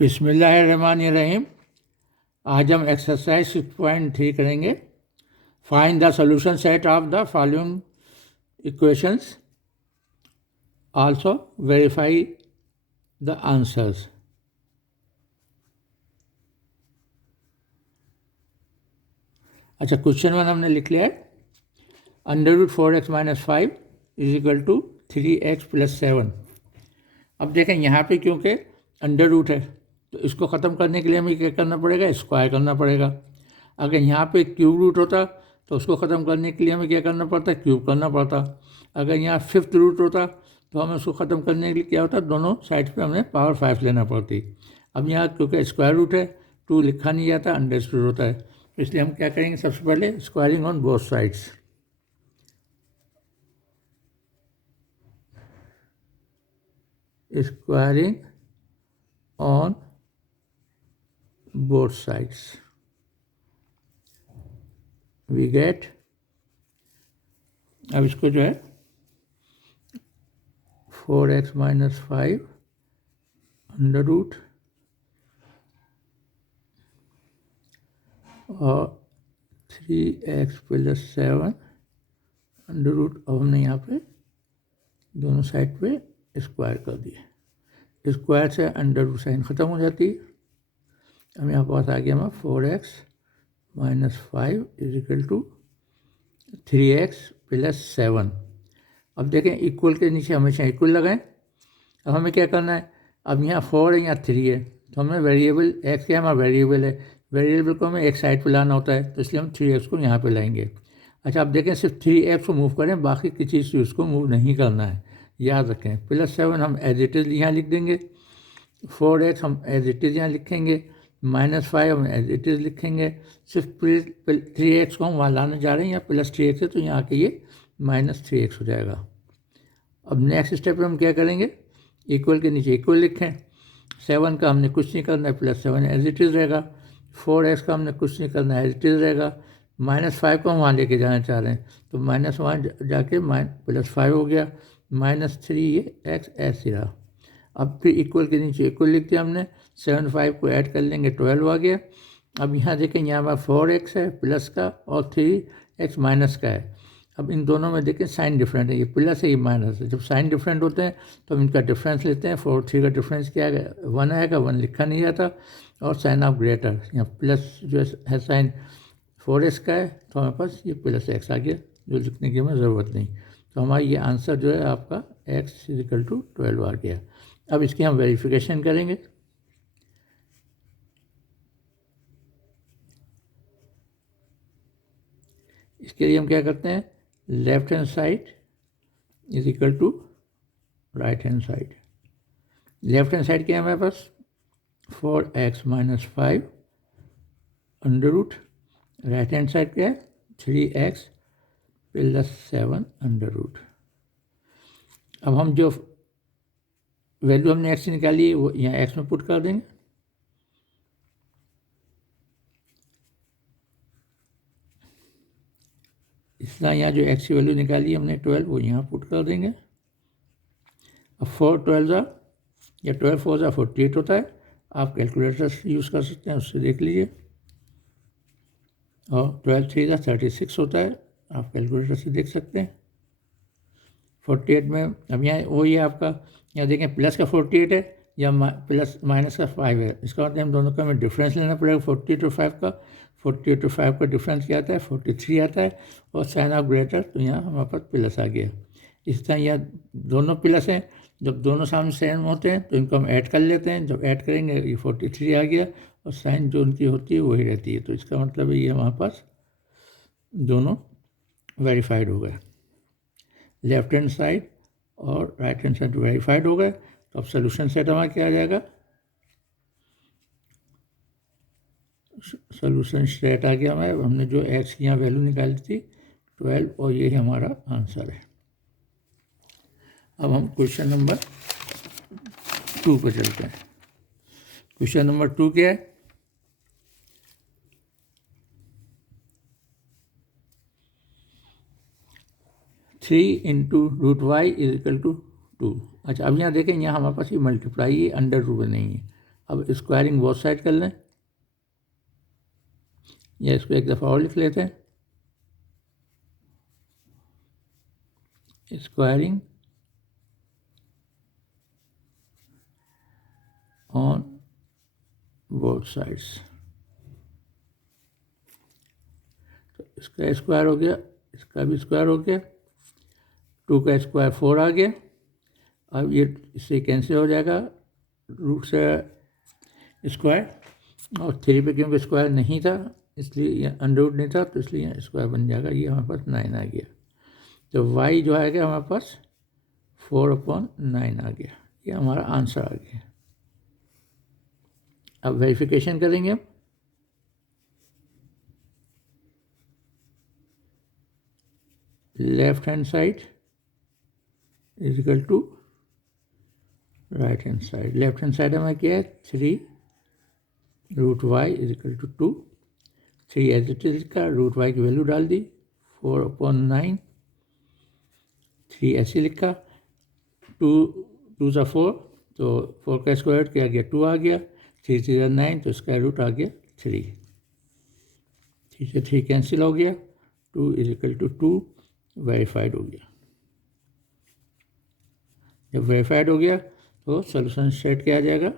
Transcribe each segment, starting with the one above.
बिस्मिल्लाहिर्रहमानिर्रहीम। आज हम एक्सरसाइज 6.3 करेंगे। Find the solution set of the following equations, also verify the answers. अच्छा, क्वेश्चन 1 हमने लिख लिया है। √4x-5 is equal to 3x+7। अब देखें यहाँ पे क्योंकि अंडर रूट है तो इसको ख़त्म करने के लिए हमें क्या करना पड़ेगा, स्क्वायर करना पड़ेगा। अगर यहाँ पे क्यूब रूट होता तो उसको ख़त्म करने के लिए हमें क्या करना पड़ता, क्यूब करना पड़ता। अगर यहाँ फिफ्थ रूट होता तो हमें उसको ख़त्म करने के लिए क्या होता, दोनों साइड पे हमें पावर 5 लेना पड़ती। अब यहाँ क्योंकि स्क्वायर रूट है, 2 लिखा नहीं जाता, अंडरस्टूड होता है, तो इसलिए हम क्या करेंगे, सबसे पहले squaring on both sides. Squaring on both sides, we get, अब इसको जो है 4x-5 अंडर रूट और 3x+7 अंडर रूट। अब हमने यहाँ पे दोनों साइड पे स्क्वायर कर दिया। स्क्वायर से अंडर रूट साइन ख़त्म हो जाती है। अब यहाँ पास आ गया हमारा 4x-5 is equal to 3x+7। अब देखें इक्वल के नीचे हमेशा इक्वल लगाएं। अब हमें क्या करना है, अब यहाँ 4 है, यहाँ 3 है, तो हमें वेरिएबल x क्या हमारा वेरिएबल है, वेरिएबल को हमें एक साइड पे लाना होता है, तो इसलिए हम 3x को यहाँ पे लाएंगे। अच्छा, अब देखें सिर्फ 3x को मूव करें, बाकी किसी चीज़ को मूव नहीं करना है, याद रखें। +7 हम एज इट इज़ यहाँ लिख देंगे, 4x हम एज इट इज़ यहाँ लिखेंगे, -5 हम एज इट इज़ लिखेंगे। सिर्फ 3x को हम वहाँ लाने जा रहे हैं, यहाँ +3x है तो यहाँ आके ये -3x हो जाएगा। अब नेक्स्ट स्टेप पे हम क्या करेंगे, इक्वल के नीचे इक्वल लिखें। 7 का हमने कुछ नहीं करना है, +7 एज इट इज़ रहेगा। 4x का हमने कुछ नहीं करना है, एज इट इज़ रहेगा। -5 को हम वहाँ लेके जाना चाह रहे हैं, तो माइनस वहाँ जाके +5 हो गया, -3 ये x ऐसे रहा। अब फिर इक्वल के नीचे इक्वल लिख दिया हमने, 7 5 को ऐड कर लेंगे, 12 आ गया। अब यहाँ देखें, यहाँ पर 4x है प्लस का और 3x माइनस का है। अब इन दोनों में देखें साइन डिफरेंट है, ये प्लस है ये माइनस है। जब साइन डिफरेंट होते हैं तो हम इनका डिफरेंस लेते हैं। 4 3 का डिफरेंस क्या है, 1 आएगा, 1 लिखा नहीं जाता। और साइन ऑफ ग्रेटर, यहाँ प्लस जो है साइन 4x का है तो हमारे पास ये +x आ गया, जो लिखने की हमें ज़रूरत नहीं। तो हमारा ये आंसर जो है आपका x = 12 आ गया। अब इसकी हम वेरिफिकेशन करेंगे। इसके लिए हम क्या करते हैं, left hand side is equal to right hand side. Left hand side क्या है हमारे पास, 4x-5 under root. Right hand side क्या है, 3x+7 अंडर रूट। अब हम जो वैल्यू हमने x निकाली वो यहाँ x में पुट कर देंगे। इस तरह यहाँ जो x की वैल्यू निकाली हमने 12, वो यहाँ पुट कर देंगे। अब 4 12 या 12 4 48 होता है, आप कैलकुलेटर यूज़ कर सकते हैं, उससे देख लीजिए। और 12 3 36 होता है, आप कैलकुलेटर से देख सकते हैं। 48 में अब यहाँ वही है आपका, यहाँ देखें प्लस का 48 है या प्लस माइनस का 5 है। इसका मतलब हम दोनों का हमें डिफरेंस लेना पड़ेगा 48 और 5 का। 48 और 5 का डिफरेंस क्या आता है, 43 आता है। और साइन ऑफ ग्रेटर, तो यहाँ हमारे पास प्लस आ गया। इस तरह यहाँ दोनों प्लस हैं, जब दोनों सामने सेम होते हैं तो इनको हम ऐड कर लेते हैं। जब ऐड करेंगे ये 43 आ गया और साइन जो उनकी होती है वही रहती है। तो इसका मतलब ये हमारे पास दोनों वेरीफाइड हो गए, लेफ्ट हैंड साइड और राइट हैंड साइड वेरीफाइड हो गए। तो अब सोल्यूशन सेट हमारा क्या आ जाएगा, सोल्यूशन सेट आ गया हमारे। हमने जो x की यहाँ वैल्यू निकाली थी 12, और ये हमारा आंसर है। अब हम क्वेश्चन नंबर 2 पर चलते हैं। क्वेश्चन नंबर 2 क्या है, three into root Y is equal to 2। अच्छा, अब यहाँ देखें, यहाँ हमारे पास ये मल्टीप्लाई, ये अंडर रूट नहीं है, अब स्क्वायरिंग बोथ साइड कर लें, या इसको एक दफ़ा और लिख लेते हैं, स्क्वायरिंग ऑन बोथ साइड्स। तो इसका स्क्वायर हो गया, इसका भी स्क्वायर हो गया, 2 का स्क्वायर 4 आ गया। अब ये इससे कैंसिल हो जाएगा, रूट से स्क्वायर, और 3 पे क्योंकि स्क्वायर नहीं था इसलिए ये अंडर रूट नहीं था, तो इसलिए स्क्वायर बन जाएगा। ये हमारे पास 9 आ गया। तो y जो आ गया हमारे पास 4/9 आ गया। ये हमारा आंसर आ गया। अब वेरिफिकेशन करेंगे हम। Left hand side is equal to right hand side. Left hand side हमें क्या है, 3√y is equal to 2। 3 as it is का, √y की वैल्यू डाल दी, 4/9। 3 ऐसे लिखा, 2 2 सा 4, तो 4 का स्क्वायर क्या आ गया, 2 आ गया। 3 3 सा 9, तो स्क्वायर रूट आ गया 3। 3 से 3 कैंसिल हो गया, 2 इज इक्वल टू 2 वेरीफाइड हो गया। जब वेरीफाइड हो गया तो सोल्यूशन सेट किया जाएगा,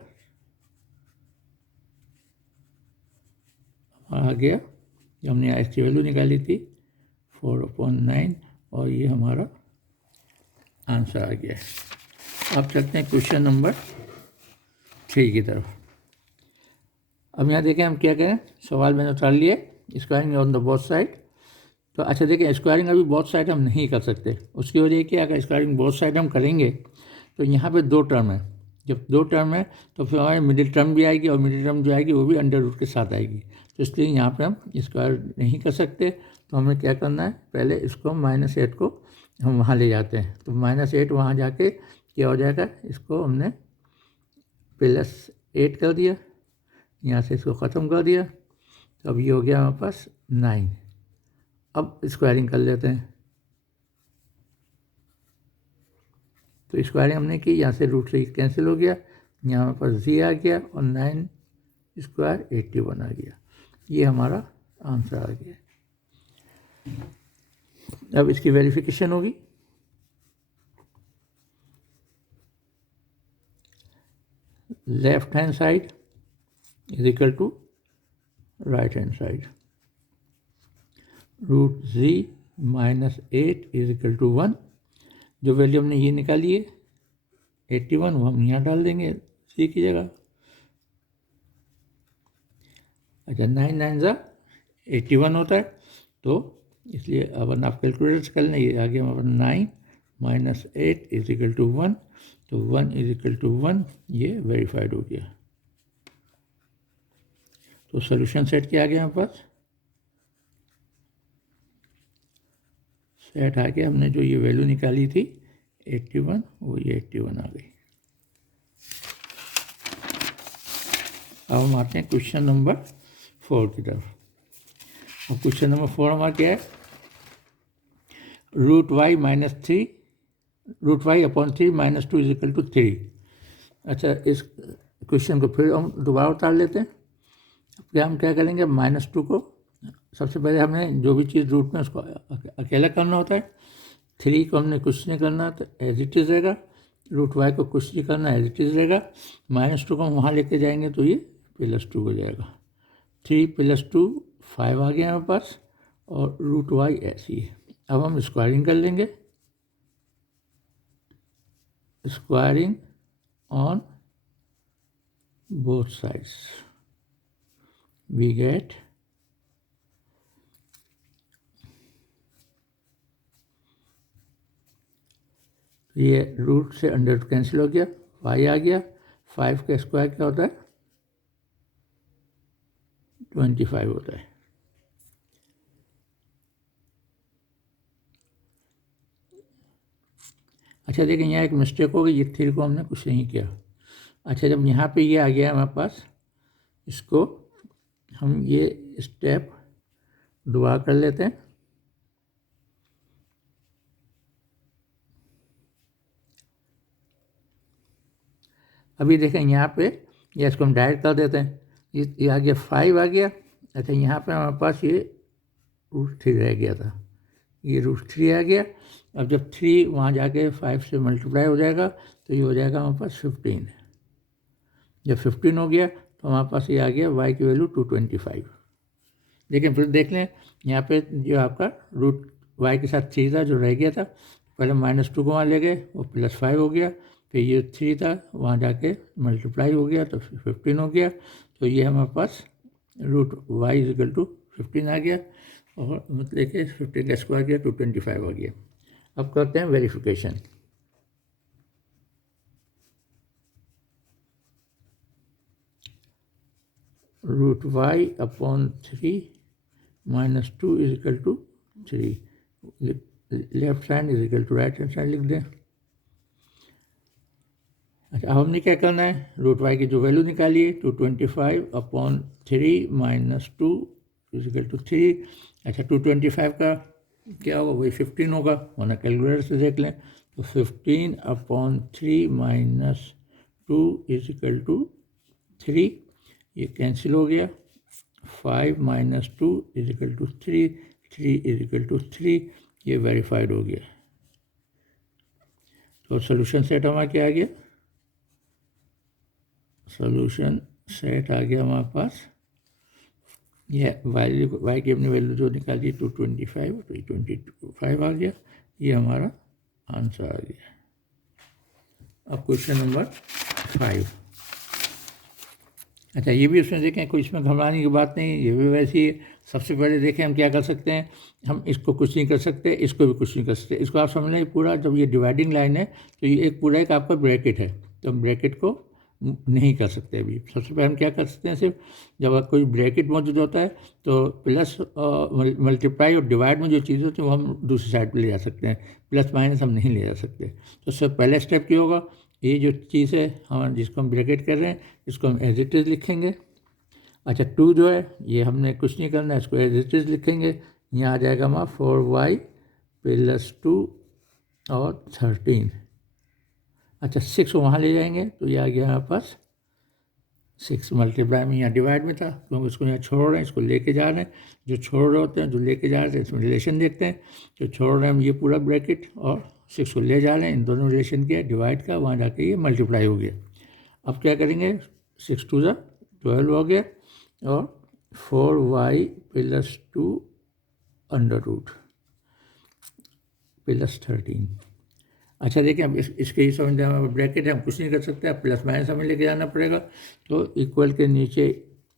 आ गया। जो हमने एक्स की वैल्यू निकाली थी 4/9, और ये हमारा आंसर आ गया है। अब चलते हैं क्वेश्चन नंबर 3 की तरफ। अब यहाँ देखें हम क्या करें, सवाल मैंने उतार लिया, squaring on the both side. तो अच्छा देखें, स्क्वायरिंग अभी बोथ साइड हम नहीं कर सकते। उसकी वजह क्या है, अगर स्क्वायरिंग बोथ साइड हम करेंगे तो यहाँ पे 2 टर्म है। जब 2 टर्म है तो फिर हमारी मिडिल टर्म भी आएगी, और मिडिल टर्म जो आएगी वो भी अंडर रूट के साथ आएगी। तो इसलिए यहाँ पे हम स्क्वायर नहीं कर सकते। तो हमें क्या करना है, पहले इसको -8 को हम वहाँ ले जाते हैं। तो -8 वहाँ जाके क्या हो जाएगा, इसको हमने +8 कर दिया, यहाँ से इसको ख़त्म कर दिया। तो अब ये हो गया हमारे पास 9। अब स्क्वायरिंग कर लेते हैं। तो स्क्वायरिंग हमने की, यहाँ से √3 कैंसिल हो गया, यहाँ हमारे पास z आ गया, और 9 स्क्वायर 81 आ गया। ये हमारा आंसर आ गया। अब इसकी वेरिफिकेशन होगी। Left hand side is equal to right hand side. √z -8 is equal to 1। जो वैल्यू हमने ये निकाली है 81, वो हम यहाँ डाल देंगे c की जगह। अच्छा, 9 9 ज़ा 81 होता है, तो इसलिए अब आप कैलकुलेटर कर लें। ये आ गया हमारा 9 - 8 इज इक्वल टू 1। तो 1 इज इक्वल टू 1, ये वेरीफाइड हो गया। तो सोल्यूशन सेट किया गया हमारे पास, सेट आ गया। हमने जो ये वैल्यू निकाली थी 81, वो ये 81 आ गई। अब हम आते हैं क्वेश्चन नंबर 4 की तरफ। और क्वेश्चन नंबर 4 हमारा क्या है, √y/3 -2 इज इक्वल टू 3। अच्छा, इस क्वेश्चन को फिर हम दोबारा उतार लेते हैं। क्या हम क्या करेंगे, -2 को सबसे पहले हमें जो भी चीज़ रूट में उसको अकेला करना होता है। 3 को हमने कुछ नहीं करना, तो एज इट इज़ रहेगा। √y को कुछ नहीं करना, एज इट इज़ रहेगा। -2 को हम वहाँ लेके जाएंगे तो ये +2 हो जाएगा। 3 + 2 5 आ गया हमारे पास, और √y ऐसी है। अब हम स्क्वायरिंग कर लेंगे। Squaring on both sides, we get ये रूट से अंडर कैंसिल हो गया, y आ गया। 5 का स्क्वायर क्या होता है, 25 होता है। अच्छा देखिए, यहाँ एक मिस्टेक हो गई, ये 3 को हमने कुछ नहीं किया। अच्छा, जब यहाँ पे ये आ गया हमारे पास, इसको हम ये स्टेप दोबारा कर लेते हैं। अभी देखें यहाँ पे या इसको हम डायरेक्ट कर देते हैं, ये आ गया 5 आ गया। अच्छा यहाँ पे हमारे पास ये √3 रह गया था, ये √3 आ गया। अब जब 3 वहाँ जाके 5 से मल्टीप्लाई हो जाएगा तो ये हो जाएगा हमारे पास 15। जब 15 हो गया तो हमारे पास ये आ गया y की वैल्यू 225। लेकिन फिर देख लें यहाँ पे जो आपका √y के साथ 3 था जो रह गया था, पहले -2 को वहाँ ले गए, वो +5 हो गया, फिर ये 3 था वहाँ जाके मल्टीप्लाई हो गया तो 15 हो गया। तो ये हमारे पास √y = 15 आ गया, और मतलब कि 15 का स्क्वायर किया 225 आ गया। अब करते हैं verification. √y/3 -2 = 3, left hand = right hand side लिख दें। अच्छा अब हमने क्या करना है, √y की जो वैल्यू निकालिए 225/3 -2 = 3। अच्छा 225 का क्या होगा, वही 15 होगा, वरना कैलकुलेटर से देख लें। तो 15/3 -2 = 3, ये कैंसिल हो गया। 5 - 2 = 3, 3 = 3, ये वेरीफाइड हो गया। तो सोल्यूशन सेट हमारा क्या आ गया, सोल्यूशन सेट आ गया हमारे पास, ये y की अपनी वैल्यू जो निकाली 225, तो 25 आ गया, ये हमारा आंसर आ गया। अब क्वेश्चन नंबर 5। अच्छा ये भी उसमें देखें, कोई इसमें घबराने की बात नहीं, ये भी वैसी है। सबसे पहले देखें हम क्या कर सकते हैं, हम इसको कुछ नहीं कर सकते, इसको भी कुछ नहीं कर सकते। इसको आप समझ लें पूरा, जब ये डिवाइडिंग लाइन है तो ये एक पूरा एक आपका ब्रैकेट है, तो हम ब्रैकेट को नहीं कर सकते अभी। सबसे पहले हम क्या कर सकते हैं, सिर्फ जब कोई ब्रैकेट मौजूद होता है तो प्लस मल्टीप्लाई और डिवाइड में जो चीज़ होती है वो हम दूसरी साइड पर ले जा सकते हैं, प्लस माइनस हम नहीं ले जा सकते। तो सबसे पहले स्टेप क्या होगा, ये जो चीज़ है हम जिसको हम ब्रैकेट कर रहे हैं इसको हम एज इट इज़ लिखेंगे। अच्छा 2 जो है ये हमने कुछ नहीं करना है, इसको एज इट इज़ लिखेंगे। यहाँ आ जाएगा हमारा 4y + 2 और 13। अच्छा 6 वहाँ ले जाएंगे तो ये आ गया हमारे पास 6 मल्टीप्लाई में, यहाँ डिवाइड में था क्योंकि इसको यहाँ छोड़ रहे हैं, इसको लेके जा रहे हैं। जो छोड़ रहे होते हैं, जो लेके जा रहे हैं, इसमें रिलेशन देखते हैं। जो छोड़ रहे हैं हम ये पूरा ब्रैकेट, और 6 को ले जा रहे हैं, इन दोनों रिलेशन किया डिवाइड का, वहाँ जाके ये मल्टीप्लाई हो गया। अब क्या करेंगे, 6 2 12 हो गया, और 4y + 2 √ +13। अच्छा देखिए अब इसके ही समझ में ब्रैकेट है, हम कुछ नहीं कर सकते, अब प्लस माइनस हमें लेके जाना पड़ेगा। तो इक्वल के नीचे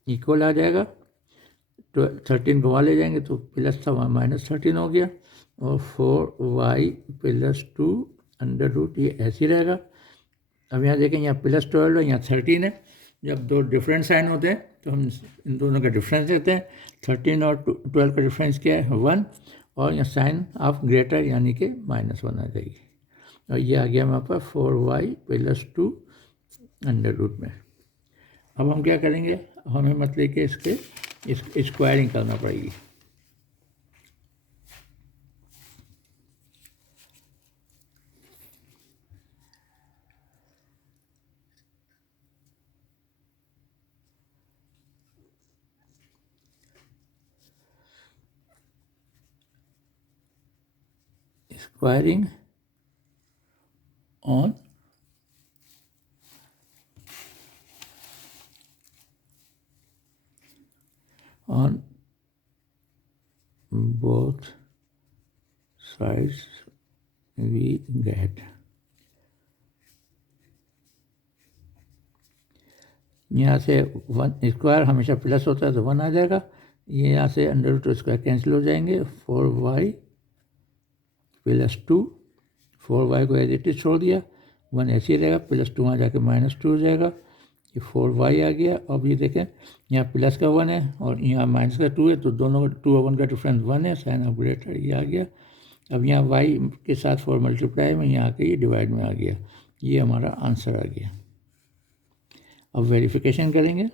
इक्वल आ जाएगा, तो 13 को वहाँ ले जाएंगे तो प्लस था वहाँ -13 हो गया, और 4y + 2 √ ये ऐसे ही रहेगा। अब यहाँ देखें, यहाँ +12 है, यहाँ 13 है। जब दो डिफरेंट साइन होते हैं तो हम इन दोनों का डिफरेंस देते हैं। 13 और 12 का डिफरेंस क्या है, 1, और यहाँ साइन ऑफ ग्रेटर यानी कि -1 आ जाएगी, और ये आ गया हमारे पास 4y + 2 √ में। अब हम क्या करेंगे, हमें मतलब कि इसके स्क्वायरिंग करना पड़ेगी। Squaring on both sides we get, यहाँ से 1 स्क्वायर हमेशा प्लस होता है तो 1 आ जाएगा। ये यहाँ से √2 स्क्वायर कैंसिल हो जाएंगे। 4y + 2, 4y को एज इट इज छोड़ दिया, 1 ऐसे ही रहेगा, +2 वहाँ जाके -2 हो जाएगा, ये 4y आ गया। अब ये देखें यहाँ प्लस का 1 है और यहाँ माइनस का 2 है, तो दोनों 2 और 1 का डिफरेंस 1 है, साइन ऑफ ग्रेटर ये आ गया। अब यहाँ y के साथ 4 मल्टीप्लाई में यहाँ आके ये डिवाइड में आ गया, ये हमारा आंसर आ गया। अब वेरिफिकेशन करेंगे।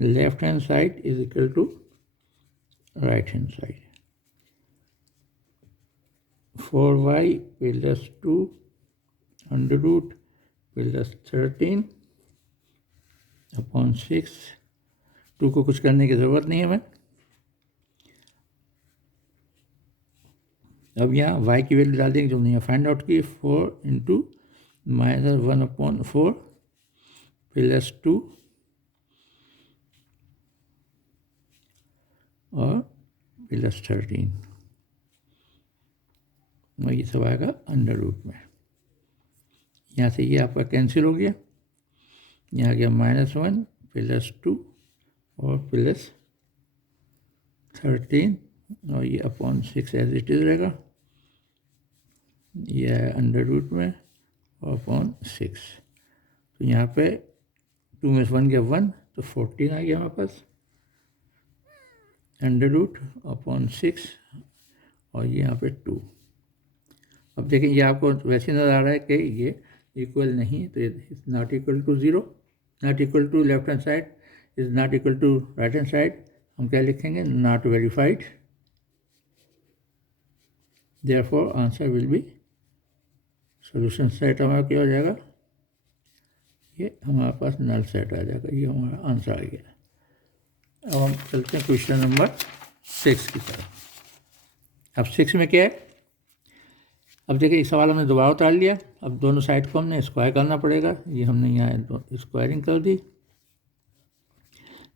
Left hand side = right hand side. 4y plus 2 under root plus 13 upon 6। 2 को कुछ करने की ज़रूरत नहीं है हमें। अब यहाँ y की वैल्यू डाल देंगे जो हमने यहाँ फाइंड आउट की, 4 इंटू -1/4 प्लस 2 और प्लस 13, और ये सब आएगा अंडर रूट में। यहाँ से ये आपका कैंसिल हो गया, यहाँ आ गया -1 प्लस 2 और प्लस 13, और ये अपॉन 6 एज इट इज़ रहेगा, ये है अंडर रूट में और अपॉन 6। तो यहाँ पे 2 में से 1 गया 1, तो 14 आ गया हमारे पास अंडर रूट अपॉन 6, और ये यहाँ पे 2। अब देखें ये आपको वैसे नज़र आ रहा है कि ये इक्वल नहीं है, तो ये is not equal to 0, not equal to left hand side, is not equal to right hand side. हम क्या लिखेंगे, not verified, therefore answer will be, solution set हमारा क्या हो जाएगा, ये हमारे पास नल सेट आ जाएगा, ये हमारा आंसर आ गया। अब हम चलते हैं क्वेश्चन नंबर 6 की तरफ। अब 6 में क्या है, अब देखिए इस सवाल हमने दोबारा उतार लिया। अब दोनों साइड को हमने स्क्वायर करना पड़ेगा, ये हमने यहाँ स्क्वायरिंग कर दी।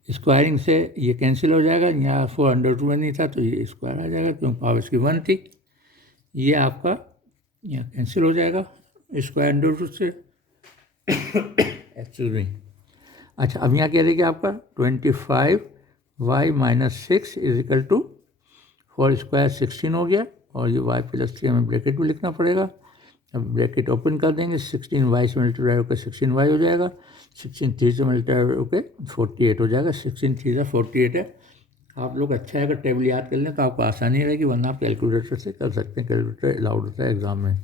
स्क्वायरिंग से ये कैंसिल हो जाएगा, यहाँ 4 अंडर रूट में नहीं था तो ये स्क्वायर आ जाएगा क्योंकि पावर इसकी 1 थी। ये आपका यहाँ कैंसिल हो जाएगा स्क्वायर अंडर रूट से, एक्चुअली नहीं। अच्छा, अब यहाँ क्या देखिए आपका 25y minus 6 is equal to 4 square 16 हो गया, और ये y प्लस 3 हमें ब्रैकेट भी लिखना पड़ेगा। अब ब्रैकेट ओपन कर देंगे, 16y से मल्टीप्लाई होकर 16y हो जाएगा, 16 3 से मल्टीप्लाई होकर 48 हो जाएगा, 16 3 से 48 है। आप लोग अच्छा है अगर टेबल याद कर लें तो आपको आसानी रहेगी, वरना आप कैलकुलेटर से कर सकते हैं, कैलकुलेटर अलाउड होता है एग्ज़ाम में।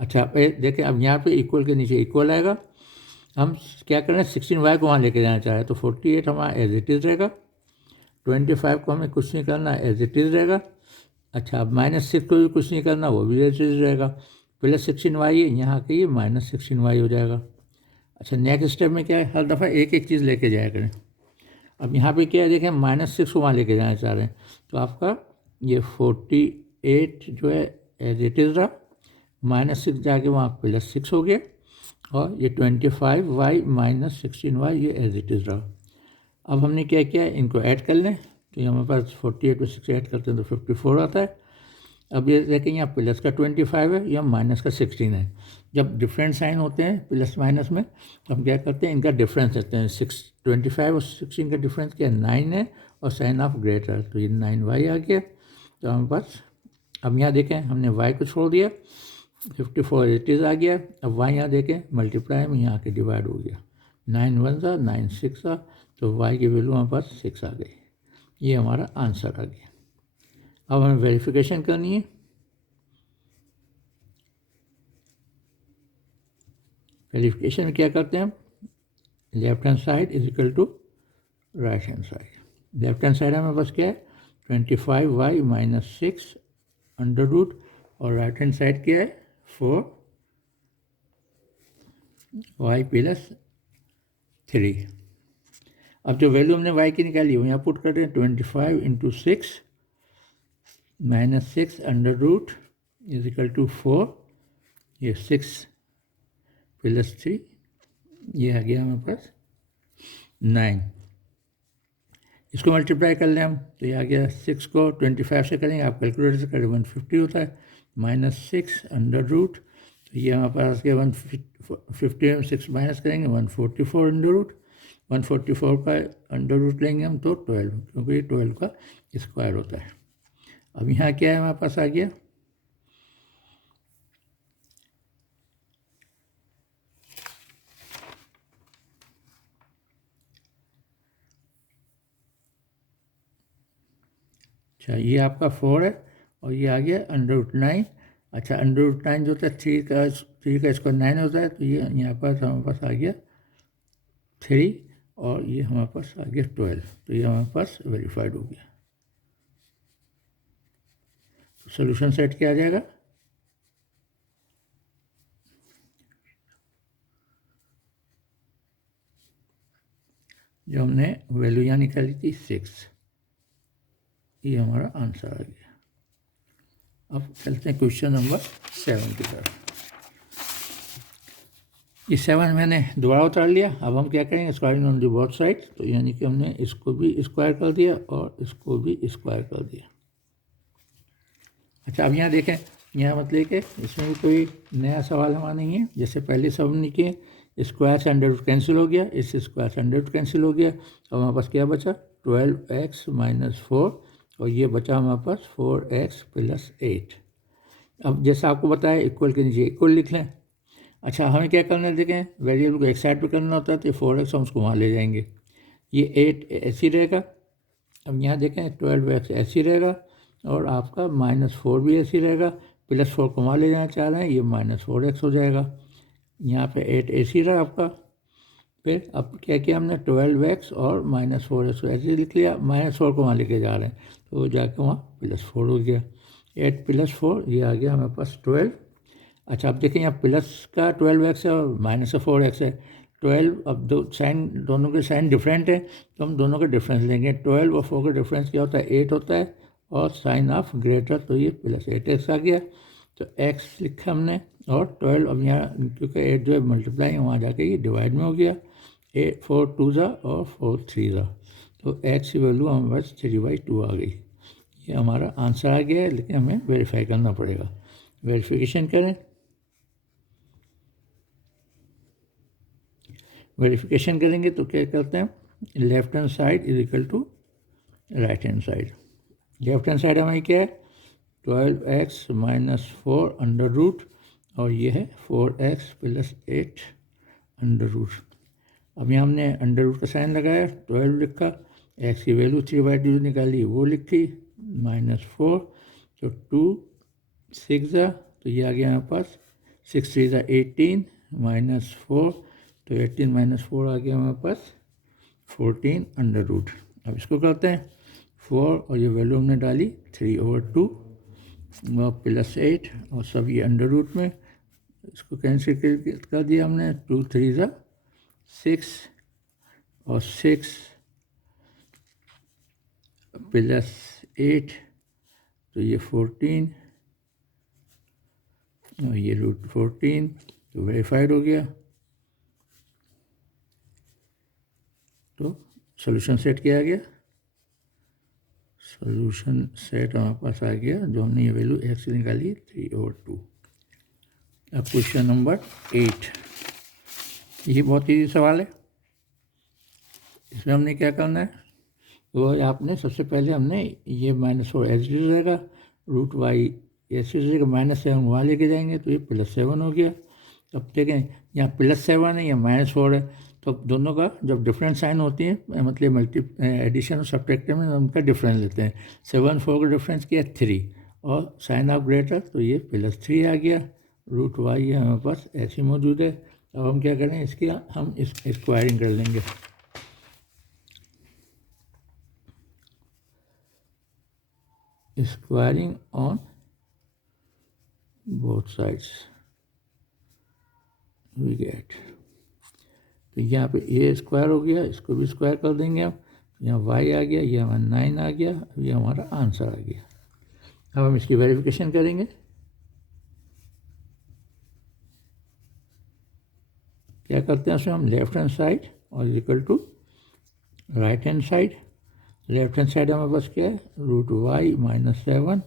अच्छा देखें, अब यहाँ पे इक्वल के नीचे इक्वल आएगा, हम क्या कर रहे हैं 16y को वहाँ लेके जाना चाह रहे हैं, तो 48 हमारा एज इट इज़ रहेगा, 25 को हमें कुछ नहीं करना, एज इट इज़ रहेगा। अच्छा, अब -6 को भी कुछ नहीं करना, वो भी एज इट इज़ रहेगा, प्लस 16y है, यहाँ के ये -16y हो जाएगा। अच्छा, नेक्स्ट स्टेप में क्या है, हर दफ़ा एक एक चीज़ लेके जाया करें। अब यहाँ पे क्या है देखें, -6 को वहाँ लेके जाना चाह रहे हैं, तो आपका ये 48 जो है एज इट इज़ रहा, -6 जाके वहाँ +6 हो गया, और ये 25y माइनस 16y ये एज इट इज़ रहा। अब हमने क्या किया, इनको ऐड कर लें, तो ये हमारे पास 48 में 6 ऐड करते हैं तो 54 आता है। अब ये देखें यहाँ प्लस का 25 है, या माइनस का 16 है। जब डिफरेंट साइन होते हैं प्लस माइनस में, तो हम क्या करते हैं, इनका डिफरेंस लेते हैं। 25 और 16 का डिफरेंस क्या है, 9 है, और साइन ऑफ ग्रेटर, तो ये 9y आ गया। तो हमारे पास अब यहाँ देखें हमने y को छोड़ दिया, 54 एट इज़ आ गया। अब y यहाँ देखें मल्टीप्लाई में यहाँ के डिवाइड हो गया, 9 1 सा 9 6 सा, तो y की वैल्यू हमारे पास 6 आ गई, ये हमारा आंसर आ गया। अब हमें वेरिफिकेशन करनी है। वेरिफिकेशन में क्या करते हैं हम, left hand side is equal to right hand side. Left hand side हमें बस क्या है 25y माइनस 6 अंडर रूट, और राइट हैंड साइड क्या है 4y प्लस 3। अब जो वैल्यू हमने y की निकाली वो यहाँ पुट करते हैं, 25 into 6 minus 6 under root is equal to 4, ये 6 प्लस 3, ये आ गया हमारे पास 9। इसको मल्टीप्लाई कर लें हम, तो ये आ गया 6 को 25 से करेंगे, आप कैलकुलेटर से करें 150 होता है, माइनस 6 अंडर रूट, तो ये हमारे पास गया 150 में 6 माइनस करेंगे 144 अंडर रूट, 144 का अंडर रूट लेंगे हम तो 12, क्योंकि ये 12 का स्क्वायर होता है। अब यहाँ क्या है हमारे पास आ गया, अच्छा ये आपका 4 है, और ये आ गया अंडर रूट 9। अच्छा, अंडर रूट 9 जो होता है 3 का स्क्वायर 9 होता है, तो ये यहाँ पर हमारे पास आ गया 3, और ये हमारे पास आ गया 12, तो ये हमारे पास वेरीफाइड हो गया। सोल्यूशन सेट किया जाएगा, जो हमने वैल्यू यहाँ निकाली थी 6, ये हमारा आंसर आ गया। अब चलते हैं क्वेश्चन नंबर 7 की तरफ। ये 7 मैंने दोबारा उतार लिया। अब हम क्या करेंगे, squaring on the both side, तो यानी कि हमने इसको भी स्क्वायर कर दिया और इसको भी स्क्वायर कर दिया। अच्छा, अब यहाँ देखें, यहाँ मतलब कि इसमें भी कोई नया सवाल हमारा नहीं है, जैसे पहले सब हमने किए, स्क्वायर से अंडर रूट कैंसिल हो गया, इस स्क्वायर से अंडर रूट कैंसिल हो गया। अब हमारे पास क्या बचा, 12x - 4, और ये बचा हमारे पास 4x + 8। अब जैसा आपको बताया, इक्वल के नीचे इक्वल लिख लें। अच्छा, हमें क्या करना है, देखें वेरिएबल को एक साइड पे करना होता है, तो 4x हम उसको वहाँ ले जाएंगे, ये 8 ऐसे ही रहेगा। अब यहाँ देखें 12x ऐसे ही रहेगा, और आपका -4 भी ऐसे ही रहेगा, +4 को वहाँ ले जाना चाह रहे हैं, ये -4x हो जाएगा। यहाँ पे 8 ऐसे ही रहा आपका। फिर अब क्या किया हमने, 12x और -4x को ऐसे ही लिख लिया, -4 को वहाँ लेके जा रहे हैं, तो जाके वहाँ +4 हो गया। 8 + 4, ये आ गया हमारे पास 12। अच्छा, अब देखें यहाँ प्लस का 12x है और माइनस का 4x है। 12, अब दोनों के साइन डिफरेंट है, तो हम दोनों का डिफरेंस लेंगे। 12 और 4 का डिफरेंस क्या होता है, 8 होता है, और साइन ऑफ ग्रेटर, तो ये +8x आ गया। तो x लिखा हमने, और 12, अब यहाँ क्योंकि 8 जो है मल्टीप्लाई है, वहाँ जाके ये डिवाइड में हो गया। 4 2 ज़ा और 4 3 ज़ा, तो x की वैल्यू हमारे पास 3/2 आ गई। ये हमारा आंसर आ गया है, लेकिन हमें वेरीफाई करना पड़ेगा। वेरिफिकेशन करें। वेरिफिकेशन करेंगे तो क्या करते हैं, left hand side is equal to right hand side. Left hand side हमारी क्या है, 12x - 4 अंडर रूट, और ये है 4x + 8 अंडर रूट। अब यहाँ हमने अंडर रूट का साइन लगाया, 12 लिखा, x की वैल्यू 3/2 निकाली, वो लिखी, -4, तो 2 6 ज़ा, तो ये आ गया हमारे पास 6 3 ज़ा 18, -4, तो 18 - 4 आ गया हमारे पास 14 अंडर रूट। अब इसको करते हैं 4, और ये वैल्यू हमने डाली 3/2 और +8, और सब ये अंडर रूट में, इसको कैंसिल कर दिया हमने। 2 3 ज़ा 6, और 6 +8, तो ये 14, और ये √14, तो वेरीफाइड हो गया। तो सोल्यूशन सेट किया गया, सोल्यूशन सेट हमारे पास आ गया, जो हमने ये वैल्यू x निकाली 3/2। अब क्वेश्चन नंबर 8, ये बहुत ईजी सवाल है। इसमें हमने क्या करना है, तो आपने सबसे पहले हमने ये -4 ऐसे रहेगा, √y ऐसे रहेगा, -7 वहाँ लेके जाएंगे, तो ये +7 हो गया। अब देखें यहाँ +7 है या -4 है, तो दोनों का जब डिफरेंट साइन होती है, मतलब एडिशन और सब्ट्रैक्शन में उनका डिफरेंस लेते हैं। 7 4 का डिफरेंस किया 3, और साइन ऑफ ग्रेटर, तो ये +3 आ गया। √y हमारे पास ऐसे मौजूद है। अब हम क्या करें, इसकी हम इस स्क्वायरिंग कर लेंगे। Squaring on both sides we get, तो यहाँ पे a स्क्वायर हो गया, इसको भी स्क्वायर कर देंगे हम, यहाँ y आ गया, ये हमारा 9 आ गया, ये हमारा आंसर आ गया। अब हम इसकी वेरिफिकेशन करेंगे। क्या करते हैं उसमें हम, लेफ्ट हैंड साइड और equal to right hand side. Left hand side हमारे पास क्या है, √y - 7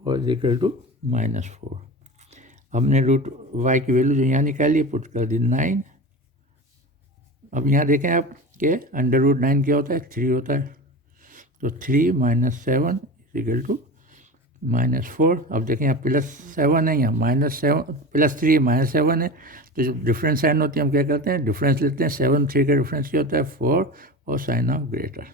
और इक्वल टू -4। हमने √y की वैल्यू जो यहाँ निकाली, पुट कर दी 9। अब यहाँ देखें आप कि अंडर रूट 9 क्या होता है, 3 होता है, तो 3 - 7 इक्वल टू -4। अब देखें यहाँ +7 है, यहाँ -7 +3 -7 है, तो जब डिफरेंस साइन होती है हम क्या करते हैं, डिफरेंस लेते हैं। 7 3 का डिफरेंस क्या होता है, 4, और साइन ऑफ ग्रेटर,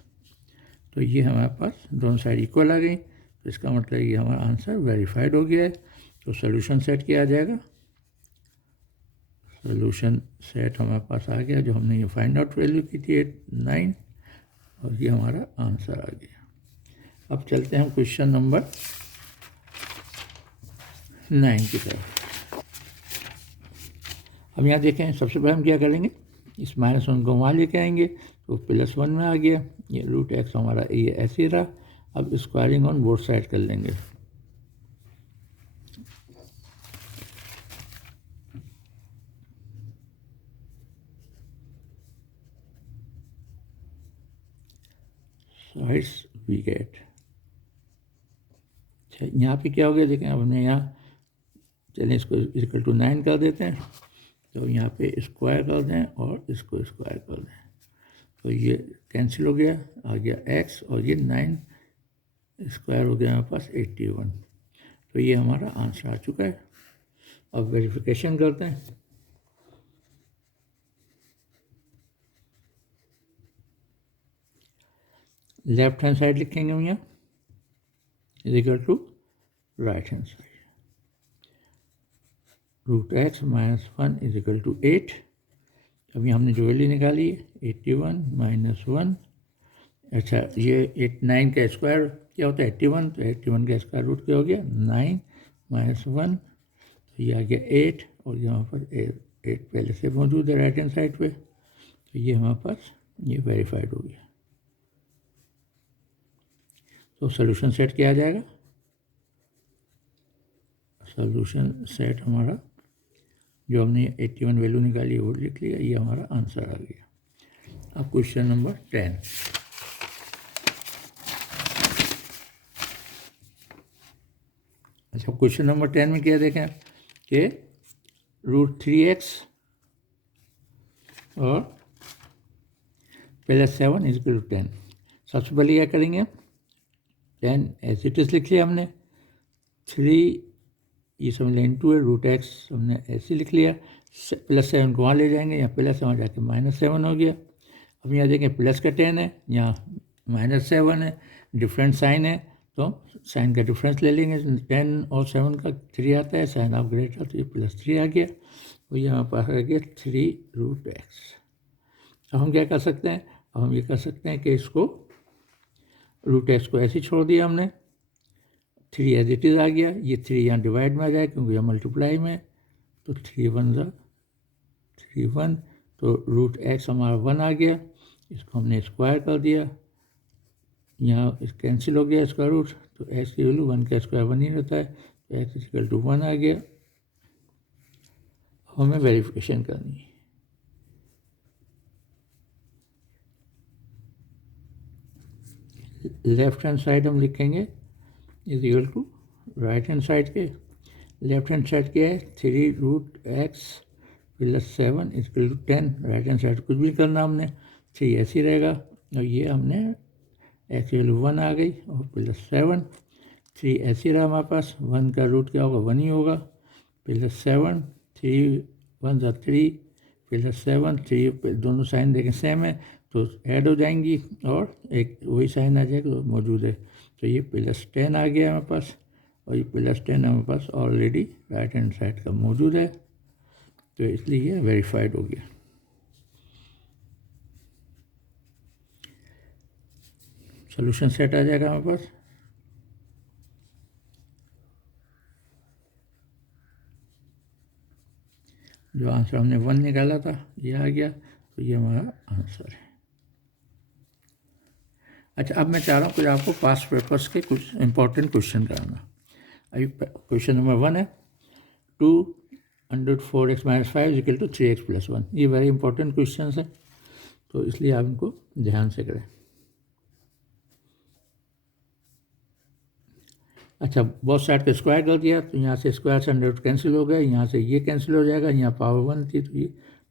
तो ये हमारे पास दोनों साइड इक्वल आ गई, तो इसका मतलब ये हमारा आंसर वेरीफाइड हो गया है। तो सोल्यूशन सेट किया जाएगा। सोल्यूशन सेट हमारे पास आ गया, जो हमने ये फाइंड आउट वैल्यू की थी 8 9, और ये हमारा आंसर आ गया। अब चलते हैं हम क्वेश्चन नंबर 9 की तरफ। अब यहाँ देखें, सबसे पहले हम क्या करेंगे, इस -1 को वहाँ लेके आएंगे तो +1 में आ गया। ये √x हमारा ये ऐसे ही रहा। अब स्क्वायरिंग ऑन बोथ साइड कर लेंगे। Sides we get. अच्छा, यहाँ पे क्या हो गया देखें, अब हमने यहाँ, चलें इसको =9 कर देते हैं। तो यहाँ पे स्क्वायर कर दें और इसको स्क्वायर कर दें तो ये कैंसिल हो गया, आ गया x और ये 9 स्क्वायर हो गया हमारे पास 81। तो ये हमारा आंसर आ चुका है। अब वेरिफिकेशन करते हैं। लेफ्ट हैंड साइड लिखेंगे हम यहाँ = राइट हैंड साइड। √x -1 = 8। अभी हमने जो वैल्यू निकाली है 81 - 1। अच्छा, ये 9 का स्क्वायर क्या होता है 81, तो 81 का स्क्वायर रूट क्या हो गया 9 - 1, तो ये आ गया 8 और यहाँ पर 8 पहले से मौजूद है राइट हैंड साइड पे, तो ये हमारे पास ये वेरीफाइड हो गया। तो सोल्यूशन सेट क्या आ जाएगा, सोल्यूशन सेट हमारा जो हमने 81 वैल्यू निकाली है वो लिख लिया, ये हमारा आंसर आ गया। अब क्वेश्चन नंबर 10। अच्छा, क्वेश्चन नंबर 10 में क्या देखें कि √3x और +7 = 10। सबसे पहले क्या करेंगे, 10 एज इट इज़ लिख लिया हमने, 3 ये समझ लें इंटू है, √x हमने ऐसे लिख लिया, +7 को वहाँ ले जाएंगे, यहाँ प्लस वहाँ जाके -7 हो गया। अब यहाँ देखें प्लस का 10 है, यहाँ -7 है, डिफरेंट साइन है तो साइन का डिफरेंस ले लेंगे। 10 और 7 का 3 आता है, साइन ऑफ ग्रेटर, तो ये +3 आ गया। तो यहाँ पास आ गया 3√x। अब हम क्या कर सकते हैं, अब हम ये कर सकते हैं कि इसको √x को ऐसे छोड़ दिया हमने, 3 एज इट इज़ आ गया, ये 3 यहाँ डिवाइड में आ जाए क्योंकि यह मल्टीप्लाई में, तो 3 × 1 = 3 1, तो √x हमारा 1 आ गया, इसको हमने स्क्वायर कर दिया, यहाँ कैंसिल हो गया इसका रूट, तो x की वैल्यू 1 का स्क्वायर 1 ही रहता है, तो x = 1 आ गया। हमें वेरिफिकेशन करनी है। लेफ्ट हैंड साइड हम लिखेंगे = राइट हैंड साइड के। लेफ्ट हैंड साइड क्या है 3√x + 7 = 10। राइट हैंड साइड कुछ भी करना हमने, 3 ऐसे ही रहेगा, और ये हमने x की वैल्यू 1 आ गई और +7, 3 ऐसे ही रहा हमारे पास, 1 का रूट क्या होगा 1 ही होगा, +7, 3 1 = 3 +7, 3 दोनों साइन देखें सेम है तो ऐड हो जाएंगी और एक वही साइन आ जाएगा तो मौजूद है, तो ये +10 आ गया हमारे पास, और ये +10 हमारे पास ऑलरेडी राइट हैंड साइड का मौजूद है, तो इसलिए ये वेरीफाइड हो गया। सोल्यूशन सेट आ जाएगा हमारे पास। जो आंसर हमने 1 निकाला था ये आ गया, तो ये हमारा आंसर है। अच्छा, अब मैं चाह रहा हूँ कुछ आपको पास्ट पेपर्स के कुछ इंपॉर्टेंट क्वेश्चन कराना। अभी क्वेश्चन नंबर 1 है 2√4x - 5 = 3x + 1। ये वेरी इंपॉर्टेंट क्वेश्चन है, तो इसलिए आप इनको ध्यान से करें। अच्छा, बहुत साइड का स्क्वायर कर दिया, तो यहाँ से स्क्वायर से अंडर रूट कैंसिल हो गया, यहाँ से ये कैंसिल हो जाएगा, यहाँ पावर 1 थी तो ये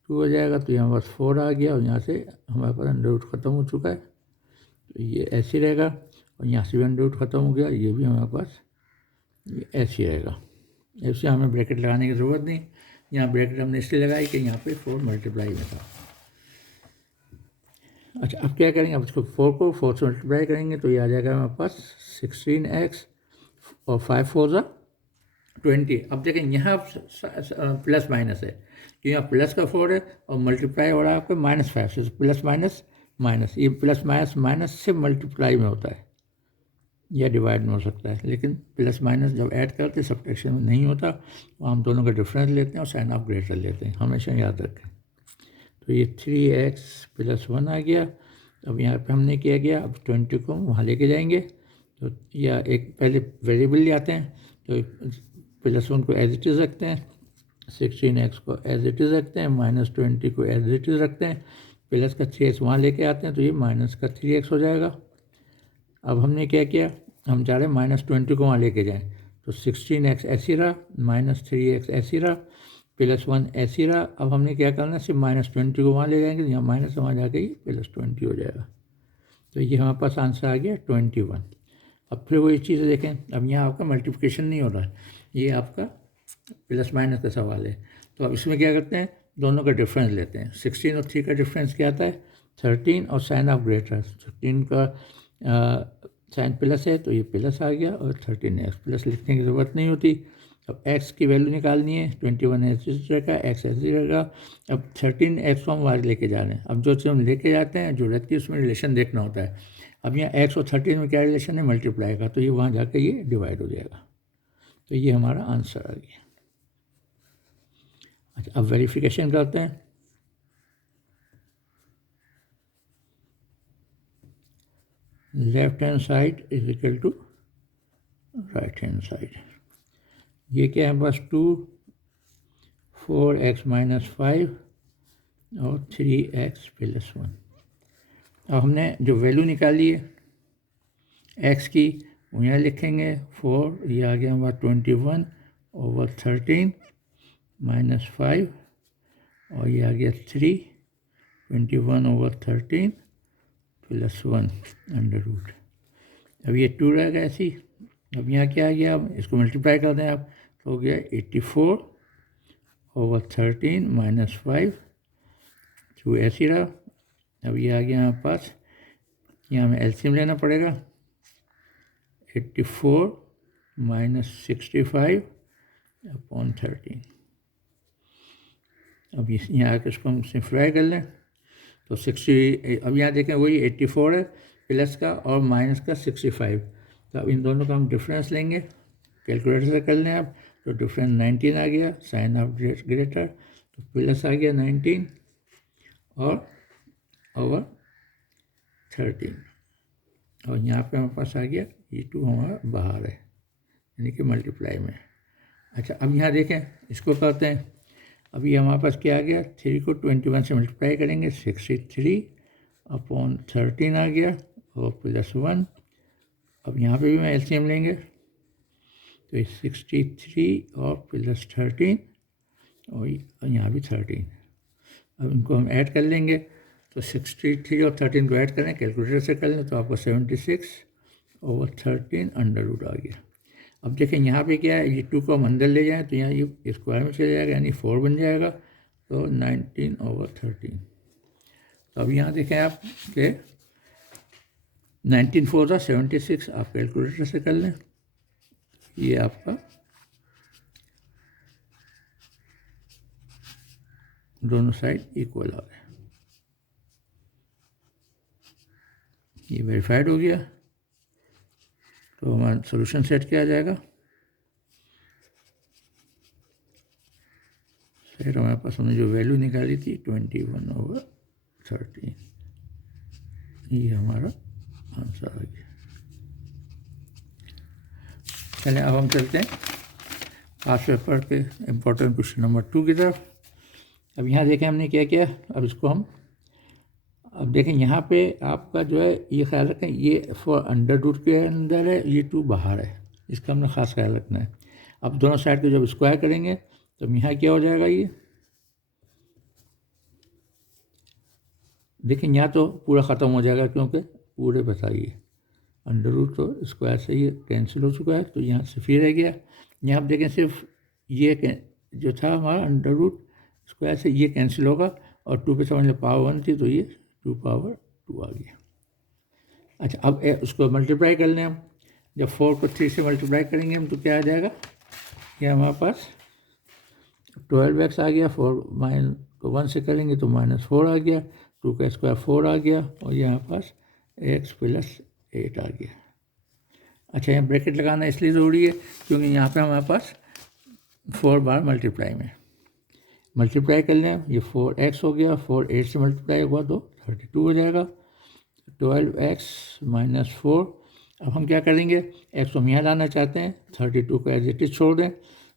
2 हो जाएगा, तो यहाँ बस 4 आ गया, और यहाँ से हमारे पास अंडर रूट ख़त्म हो चुका है, तो ये ऐसे रहेगा, और यहाँ से भी अंडर रूट ख़त्म हो गया, ये भी हमारे पास ये ऐसे रहेगा। ऐसे हमें ब्रैकेट लगाने की ज़रूरत नहीं, यहाँ ब्रैकेट हमने इसलिए लगाई कि यहाँ पे 4 मल्टीप्लाई में था। अच्छा, अब क्या करेंगे, अब इसको 4 को 4 से मल्टीप्लाई करेंगे तो ये आ जाएगा हमारे पास 16x और 5 4 ज़ा 20। अब देखें यहाँ प्लस माइनस है, तो यहाँ प्लस का 4 है और मल्टीप्लाई हो रहा है आपको -5 से, प्लस माइनस माइनस, ये प्लस माइनस माइनस से मल्टीप्लाई में होता है, या डिवाइड में हो सकता है, लेकिन प्लस माइनस जब ऐड करते सब्ट्रैक्शन में नहीं होता, तो हम दोनों का डिफरेंस लेते हैं और साइन ऑफ ग्रेटर लेते हैं, हमेशा याद रखें। तो ये 3x + 1 आ गया। अब यहाँ पे हमने किया गया, अब 20 को वहाँ लेके जाएंगे, तो या एक पहले वेरिएबल ले आते हैं, तो +1 को एज इट इज़ रखते हैं, 16x को एज इट इज़ रखते हैं, -20 को एज इट इज़ रखते हैं, प्लस का 3x वहाँ लेके आते हैं, तो ये माइनस का 3x हो जाएगा। अब हमने क्या किया, हम चाह रहे हैं -20 को वहाँ लेके जाएं, तो 16x ऐसी रहा, -3x ऐसी रहा, +1 ऐसी रहा। अब हमने क्या करना है, सिर्फ -20 को वहाँ ले जाएंगे, तो यहाँ माइनस वहाँ जाके ही +20 हो जाएगा। तो ये हमारे पास आंसर आ गया 21। अब फिर वही चीज़ देखें, अब यहाँ आपका मल्टीप्लिकेशन नहीं हो रहा है, ये आपका प्लस माइनस का सवाल है। तो अब इसमें क्या करते हैं, दोनों का डिफरेंस लेते हैं। 16 और 3 का डिफरेंस क्या आता है, 13 और साइन ऑफ ग्रेटर। 16 का साइन प्लस है तो ये प्लस आ गया, और 13x प्लस लिखने की ज़रूरत नहीं होती। अब x की वैल्यू निकालनी है, 21 ऐसे रहेगा, x ऐसे रहेगा। अब 13x को हम वार लेके जा रहे हैं। अब जो चीज़ हम लेके जाते हैं जो रहती है उसमें रिलेशन देखना होता है। अब यहाँ x और 13 में क्या रिलेशन है, मल्टीप्लाई का, तो ये वहाँ जाकर ये डिवाइड हो जाएगा। तो ये हमारा आंसर आ गया। अच्छा, अब वेरिफिकेशन करते हैं। Left hand side is equal to right hand side. ये क्या है, बस 2 4x - 5 और 3x + 1। अब हमने जो वैल्यू निकाली है x की, वो यहाँ लिखेंगे 4, ये आ गया हमारा 21/13 - 5, और ये आ गया 3, 21/13 + 1 √। अब ये 2 रहेगा ऐसी। अब यहाँ क्या आ गया, अब इसको मल्टीप्लाई कर दें आप, तो हो गया 84/13 - 5, 2 ऐसी रहा। अब ये आ गया हमारे पास, यहाँ हमें एलसीएम लेना पड़ेगा, 84 - 65/13। अब यहाँ आकर इसको हम सिंप्लीफाई कर लें, तो 60, अब यहाँ देखें वही 84 है प्लस का और माइनस का 65। तो अब इन दोनों का हम डिफरेंस लेंगे, कैलकुलेटर से कर लें आप, तो डिफरेंस 19 आ गया, साइन ऑफ ग्रेटर, तो प्लस आ गया 19 और ओवर 13, और यहाँ पे हमारे पास आ गया ये 2 हमारा बाहर है, यानी कि मल्टीप्लाई में। अच्छा, अब यहाँ देखें, इसको करते हैं। अभी हमारे पास क्या आ गया, 3 को 21 से मल्टीप्लाई करेंगे, 63/13 आ गया, और +1। अब यहाँ पे भी मैं एलसीएम लेंगे, तो 63 और +13, और यहाँ भी 13। अब इनको हम ऐड कर लेंगे, तो 63 और 13 को ऐड करें, कैलकुलेटर से कर लें, तो आपको 76/13 √ आ गया। अब देखें यहाँ पे क्या है, ये 2 को हम अंदर ले जाएं, तो यहाँ ये स्क्वायर में चले जाएगा, यानी 4 बन जाएगा, तो 19/13। तो अब यहाँ देखें आप कि 19 4 था 76, आप कैलकुलेटर से कर लें, ये आपका दोनों साइड इक्वल आ गए। ये वेरीफाइड हो गया, तो हमारा सोल्यूशन सेट किया जाएगा। फिर हमारे पास हमने जो वैल्यू निकाली थी 21/13, ये हमारा आंसर आ गया। चलें, अब हम चलते हैं पास पेपर के इम्पोर्टेंट क्वेश्चन नंबर 2 की तरफ। अब यहाँ देखें हमने क्या किया, अब इसको हम, अब देखें यहाँ पे आपका जो है, ये ख्याल रखें, ये 4 √ के अंदर है, ये 2 बाहर है, इसका हमने ख़ास ख्याल रखना है। अब दोनों साइड को जब स्क्वायर करेंगे तो यहाँ क्या हो जाएगा, ये देखें यहाँ तो पूरा ख़त्म हो जाएगा, क्योंकि पूरे बताइए √ तो स्क्वायर से ये कैंसिल हो चुका है, तो यहाँ से फिर रह गया। यहाँ आप देखें सिर्फ ये जो था हमारा √ स्क्वायर से ये कैंसिल होगा, और 2 पे समझ लो पावर 1 थी, तो ये 2/2 आ गया। अच्छा, अब उसको मल्टीप्लाई कर लें हम, जब 4 को 3 से मल्टीप्लाई करेंगे हम, तो क्या आ जाएगा, ये हमारे पास 12x आ गया, 4 को 1 से करेंगे तो -4 आ गया, 2 का स्क्वायर 4 आ गया, और यहाँ पास x + 8 आ गया। अच्छा, यहाँ ब्रैकेट लगाना इसलिए ज़रूरी है क्योंकि यहाँ पे हमारे पास 4 बार मल्टीप्लाई में मल्टीप्लाई कर लें। ये 4x हो गया, 4 8 से मल्टीप्लाई हुआ तो 32 हो जाएगा। 12x minus 4। अब हम क्या करेंगे, x हम यहाँ लाना चाहते हैं, 32 को एज इट इज छोड़ दें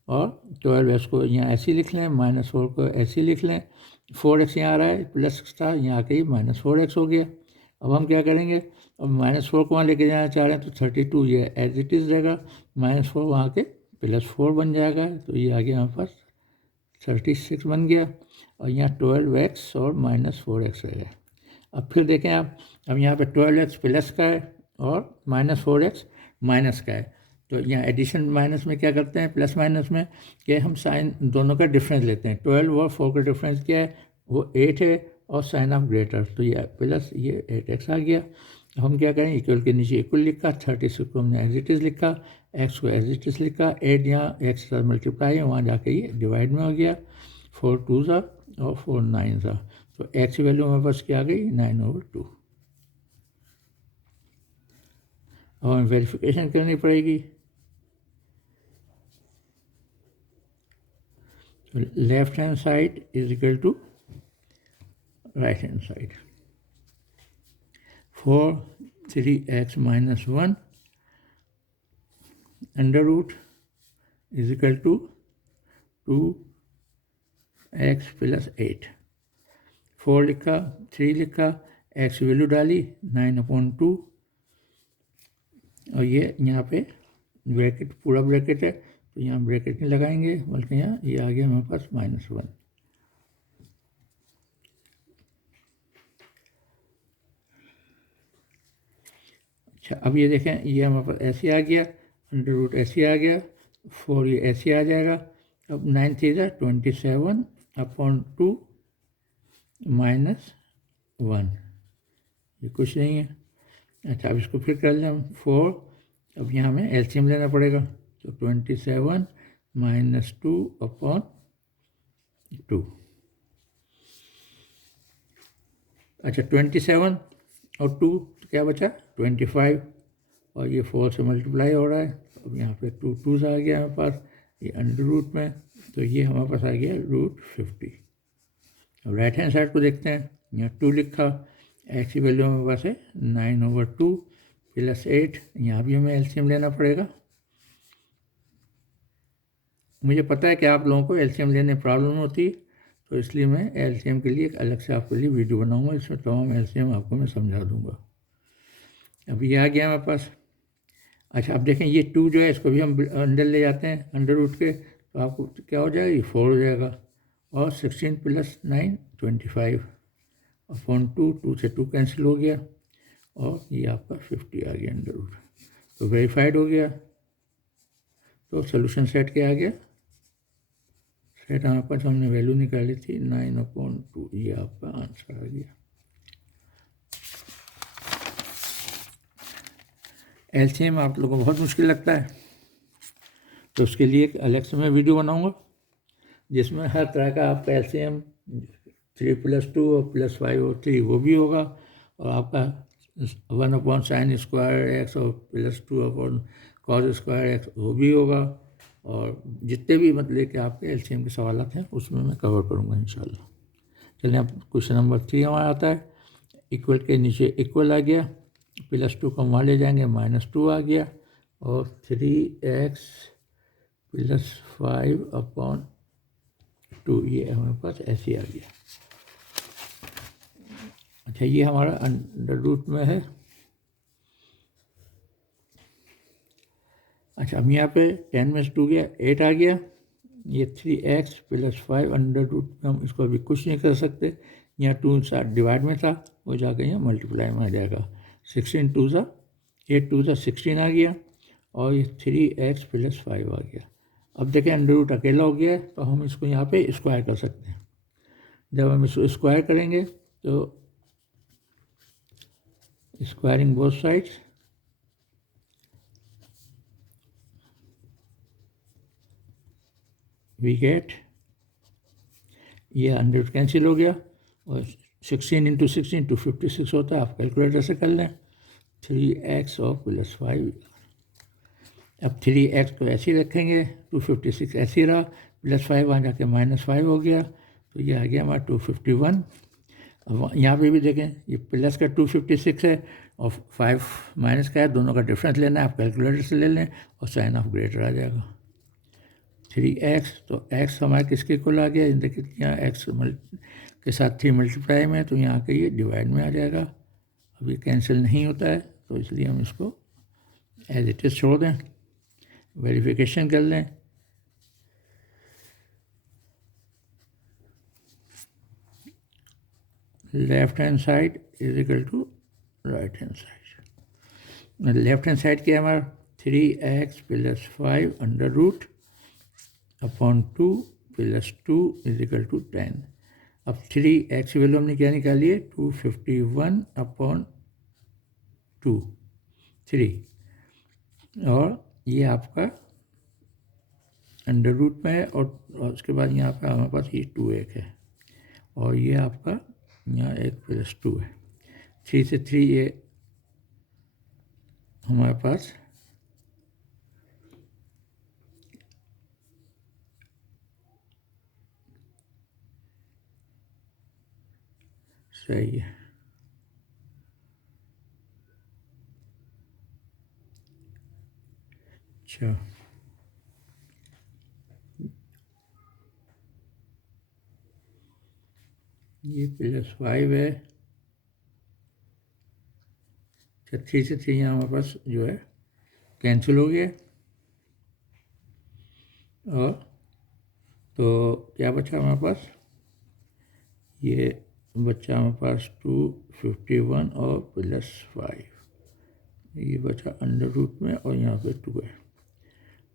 और 12x को यहाँ ऐसे ही लिख लें, माइनस 4 को ऐसे ही लिख लें। 4x यहाँ आ रहा है, प्लस था यहाँ आके ही माइनस 4x हो गया। अब हम क्या करेंगे, अब माइनस 4 को वहाँ लेके जाना चाह रहे हैं तो 32 ये एज इट इज़ रहेगा, माइनस 4 वहाँ के प्लस 4 बन जाएगा, तो ये आ गया हमारे पास 36 बन गया। और यहाँ 12x और माइनस 4x रहेगा। अब फिर देखें आप, अब यहाँ पे 12x प्लस का है और माइनस 4x माइनस का है, तो यहाँ एडिशन माइनस में क्या करते हैं, प्लस माइनस में कि हम साइन दोनों का डिफरेंस लेते हैं। 12 और 4 का डिफरेंस क्या है, वो 8 है और साइन ऑफ ग्रेटर, तो ये प्लस ये 8x आ गया। हम क्या करें, इक्वल के नीचे इक्वल लिखा, 36 को हमने एज इट इज़ लिखा, x को एज इट इज़ लिखा, 8 यहाँ x का मल्टीप्लाई है वहाँ जाके ये डिवाइड में हो गया, 4 2 सा और 4 9 सा, तो x की वैल्यू हमारे पास क्या आ गई, 9/2। और हमें वेरिफिकेशन करनी पड़ेगी। Left hand side is equal to right hand side. 4 3x minus 1 under root is equal to 2x plus 8। 4 लिखा, 3 लिखा, x वैल्यू डाली 9/2 और ये यहाँ पे ब्रैकेट पूरा ब्रैकेट है तो यहाँ ब्रैकेट नहीं लगाएंगे, बल्कि यहाँ ये आ गया हमारे पास -1। अच्छा, अब ये देखें, ये हमारे पास ऐसे आ गया, अंडर रूट ऐसे आ गया, 4 ये ऐसे आ जाएगा। अब 9 3 27/2 -1, ये कुछ नहीं है। अच्छा, अब इसको फिर कर लें हम 4, अब यहाँ हमें एलसीएम लेना पड़ेगा, तो 27 - 2/2। अच्छा, 27 और 2 तो क्या बचा, 25, और ये 4 से मल्टीप्लाई हो रहा है, अब यहाँ पे 2 2 आ गया हमारे पास, ये अंडर रूट में, तो ये हमारे पास आ गया √50। अब राइट हैंड साइड को देखते हैं, यहाँ 2 लिखा, x की वैल्यू हमारे पास है 9/2 प्लस 8, यहाँ भी हमें एलसीएम लेना पड़ेगा। मुझे पता है कि आप लोगों को एलसीएम लेने प्रॉब्लम होती है, तो इसलिए मैं एलसीएम के लिए एक अलग से आपके लिए वीडियो बनाऊंगा, इसमें तमाम एलसीएम आपको मैं समझा दूंगा। अब ये आ गया हमारे पास। अच्छा, अब देखें, ये 2 जो है इसको भी हम अंडर ले जाते हैं, अंडर रूट के, तो आपको क्या हो जाएगा, ये 4 हो जाएगा, और 16 + 9 25/2, 2 से 2 कैंसिल हो गया, और ये आपका 50 आ गया अंडर रूट, तो वेरीफाइड हो गया। तो सोल्यूशन सेट क्या आ गया, सेट हमारे पास हमने वैल्यू निकाली थी 9/2, ये आपका आंसर आ गया। एलसीएम आप लोगों को बहुत मुश्किल लगता है, तो उसके लिए एक अलग से मैं वीडियो बनाऊंगा जिसमें हर तरह का आपका एलसीएम 3 + 2 और +5 और 3 वो भी होगा, और आपका 1/sin² x और +2/cos² x वो भी होगा, और जितने भी मतलब कि आपके एलसीएम के सवाल हैं उसमें मैं कवर करूँगा इंशाल्लाह। चलिए, अब क्वेश्चन नंबर 3 हमारा आता है, इक्वल के नीचे इक्वल आ गया, +2 को वहाँ ले जाएंगे, -2 आ गया, और 3x + 5/2 ये हमारे पास ऐसे आ गया। अच्छा, ये हमारा अंडर रूट में है। अच्छा, अब यहाँ पे 10 में से 2 गया, 8 आ गया, ये 3x + 5 अंडर रूट में हम इसको अभी कुछ नहीं कर सकते, यहाँ 2 साथ डिवाइड में था, वो जाकर यहाँ मल्टीप्लाई में आ जाएगा, 16 2 सा 8 2 सा 16 आ गया, और ये 3x + 5 आ गया। अब देखें, अंडर रूट अकेला हो गया है, तो हम इसको यहाँ पे स्क्वायर कर सकते हैं। जब हम इसको स्क्वायर करेंगे तो squaring both sides, we get, ये 100 कैंसिल हो गया, और 16 × 16 256 होता है, आप कैलकुलेटर से कर लें, 3x और +5, अब 3x को ऐसे ही रखेंगे, 256 ऐसे ही रहा, +5 वहाँ जाके -5 हो गया, तो ये आ गया हमारा 251। अब यहाँ पे भी देखें, ये प्लस का 256 है और 5 माइनस का है, दोनों का डिफरेंस लेना है, आप कैलकुलेटर से ले लें और साइन ऑफ ग्रेटर आ जाएगा 3x। तो x हमारे किसके कुल आ गया, देखिए यहाँ x के साथ 3 मल्टीप्लाई में, तो यहाँ के ये डिवाइड में आ जाएगा। अब ये कैंसिल नहीं होता है, तो इसलिए हम इसको एज इट इज़ छोड़ दें, वेरिफिकेशन कर लें। Left hand side is equal to right hand side. Left hand side क्या है हमारा, 3x + 5 under root upon 2 + 2 is equal to 10। अब 3x की वैल्यू हमने क्या निकाली है, 251 अपॉन 2 3, और ये आपका अंडर रूट में है, और उसके बाद यहाँ पे हमारे पास ये 2 एक है, और ये आपका यहाँ 1 + 2 है। 3 से 3 ये हमारे पास सही है। अच्छा, ये +5 है। अच्छा, 3 से 3 यहाँ हमारे पास जो है कैंसिल हो गया, और तो क्या बचा हमारे पास, ये बचा हमारे पास 251 और +5, ये बचा अंडर रूट में, और यहाँ पे 2 है।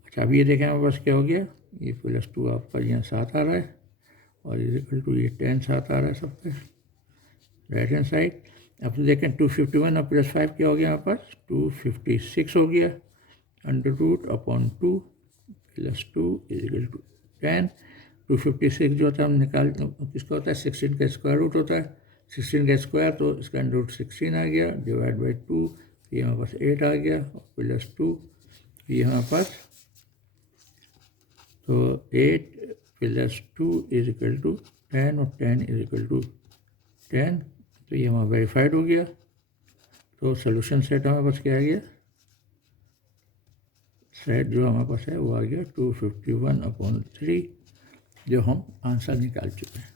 अच्छा, अब ये देखें हमारे पास क्या हो गया, ये +2 आपका यहाँ 7 आ रहा है, और इज इक्वल टू ये 10 7 आ रहा है सब पे राइट हैंड साइड। अब तो देखें 251 और +5 क्या हो गया हमारे पास, 256 हो गया, under root upon 2 + 2 is equal to 10। 256 जो होता है हम निकाल, किसका होता है, 16 का स्क्वायर रूट होता है, 16 का स्क्वायर, तो इसका अंडर रूट 16 आ गया, डिवाइड बाई 2, ये हमारे पास 8 आ गया, +2 ये हमारे पास, तो 8 + 2 इज इक्वल टू 10, और 10 इज इक्वल टू 10, तो ये हमारा वेरीफाइड हो गया। तो सोल्यूशन सेट हमारे पास क्या आ गया, सेट जो हमारे पास है वो आ गया 251/3, जो हम आंसर निकाल चुके हैं।